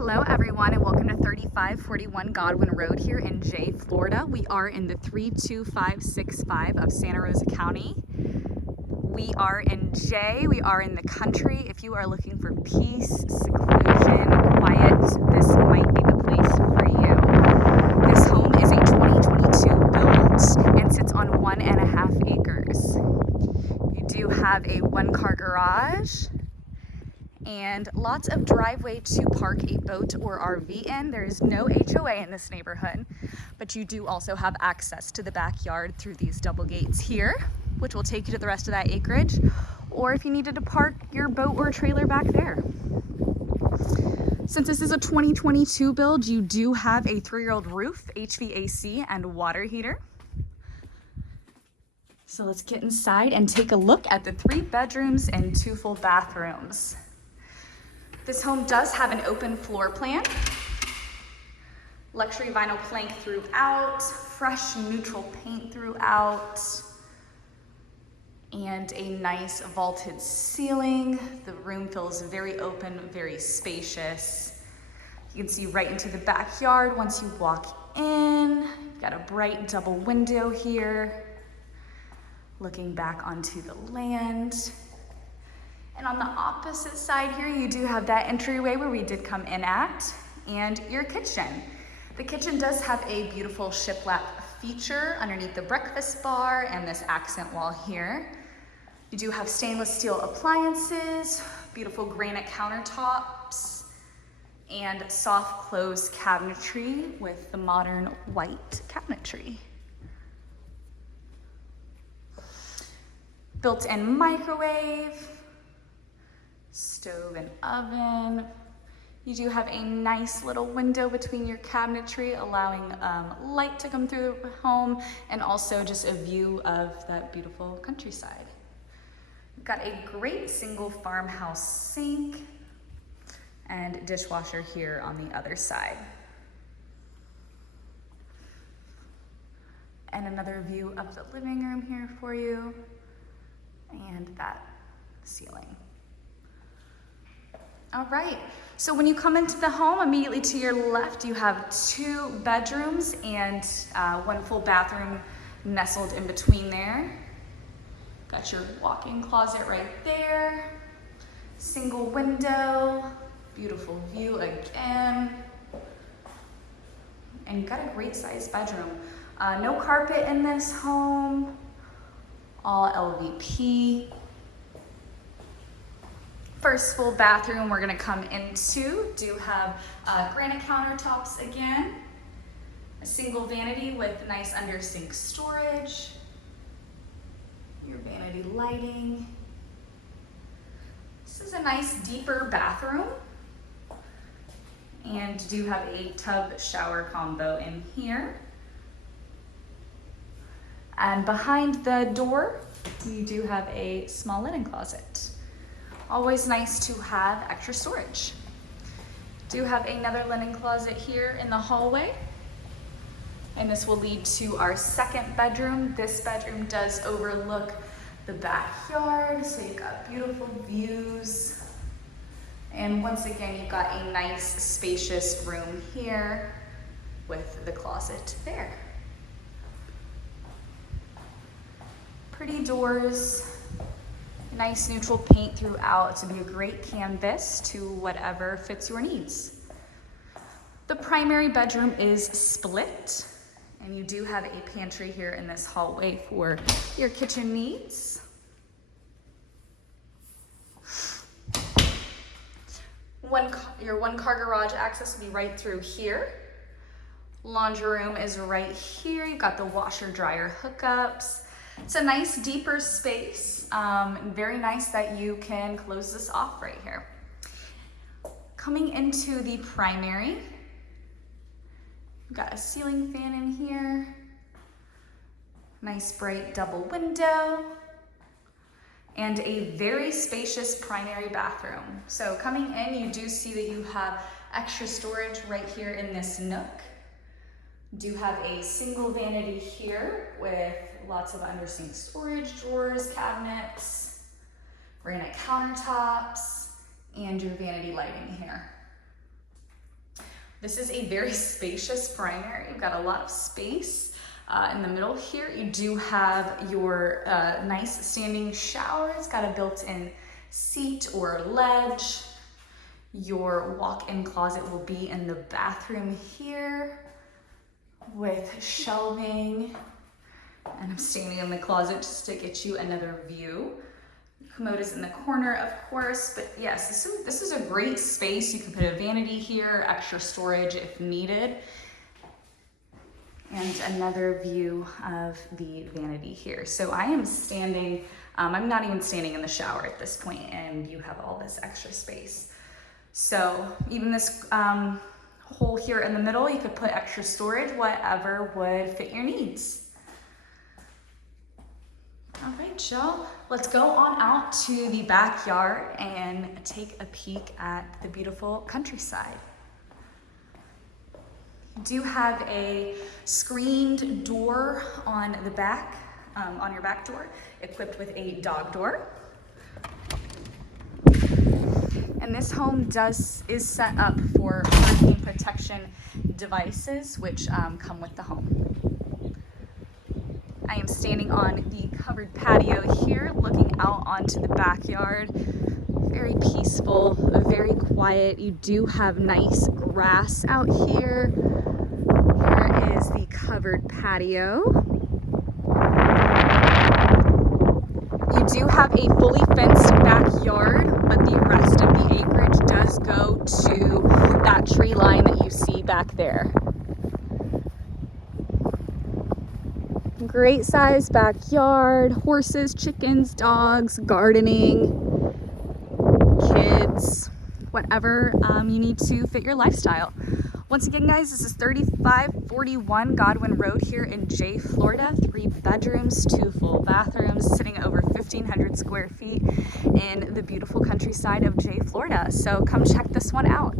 Hello everyone and welcome to 3541 Godwin Road here in Jay, Florida. We are in the 32565 of Santa Rosa County. We are in Jay, we are in the country. If you are looking for peace, seclusion, quiet, this might be the place for you. This home is a 2022 build and sits on 1.5 acres. You do have a 1-car garage and lots of driveway to park a boat or RV in. There is no HOA in this neighborhood, but you do also have access to the backyard through these double gates here, which will take you to the rest of that acreage, or if you needed to park your boat or trailer back there. Since this is a 2022 build, you do have a 3-year-old roof, HVAC, and water heater. So let's get inside and take a look at the 3 bedrooms and 2 full bathrooms. This home does have an open floor plan, luxury vinyl plank throughout, fresh neutral paint throughout, and a nice vaulted ceiling. The room feels very open, very spacious. You can see right into the backyard once you walk in. You've got a bright double window here, looking back onto the land. And on the opposite side here, you do have that entryway where we did come in at, and your kitchen. The kitchen does have a beautiful shiplap feature underneath the breakfast bar and this accent wall here. You do have stainless steel appliances, beautiful granite countertops, and soft close cabinetry with the modern white cabinetry. Built-in microwave, stove and oven. You do have a nice little window between your cabinetry, allowing light to come through the home, and also just a view of that beautiful countryside. You've got a great single farmhouse sink and dishwasher here on the other side. And another view of the living room here for you, and that ceiling. All right, so when you come into the home, immediately to your left, you have 2 bedrooms and 1 full bathroom nestled in between there. Got your walk-in closet right there. Single window, beautiful view again. And you've got a great sized bedroom. No carpet in this home, all LVP. First full bathroom we're gonna come into, do have granite countertops again, a single vanity with nice under sink storage, your vanity lighting. This is a nice deeper bathroom, and do have a tub shower combo in here. And behind the door, you do have a small linen closet. Always nice to have extra storage. Do have another linen closet here in the hallway, and this will lead to our 2nd bedroom. This bedroom does overlook the backyard, so you've got beautiful views. And once again, you've got a nice spacious room here with the closet there. Pretty doors. Nice neutral paint throughout to be a great canvas to whatever fits your needs. The primary bedroom is split, and you do have a pantry here in this hallway for your kitchen needs. Your 1-car garage access will be right through here. Laundry room is right here. You've got the washer dryer hookups. It's a nice deeper space, very nice that you can close this off right here. Coming into the primary, we've got a ceiling fan in here, nice bright double window, and a very spacious primary bathroom. So coming in, you do see that you have extra storage right here in this nook. Do have a single vanity here with lots of under-sink storage drawers, cabinets, granite countertops, and your vanity lighting here. This is a very spacious primary. You've got a lot of space in the middle here. You do have your nice standing shower. It's got a built-in seat or ledge. Your walk-in closet will be in the bathroom here with shelving. And I'm standing in the closet just to get you another view. Commode is in the corner, of course, but yes, this is a great space. You can put a vanity here, extra storage if needed. And another view of the vanity here. So I am standing, I'm not even standing in the shower at this point, and you have all this extra space. So even this hole here in the middle, you could put extra storage, whatever would fit your needs. All right, y'all, let's go on out to the backyard and take a peek at the beautiful countryside. You do have a screened door on the back, on your back door, equipped with a dog door. And this home is set up for hurricane protection devices, which come with the home. I am standing on the covered patio here, looking out onto the backyard. Very peaceful, very quiet. You do have nice grass out here. Here is the covered patio. You do have a fully fenced backyard, but the rest of the acreage does go to that tree line that you see back there. Great sized backyard, horses, chickens, dogs, gardening, kids, whatever you need to fit your lifestyle. Once again, guys, this is 3541 Godwin Road here in Jay, Florida. 3 bedrooms, 2 full bathrooms, sitting over 1,500 square feet in the beautiful countryside of Jay, Florida. So come check this one out.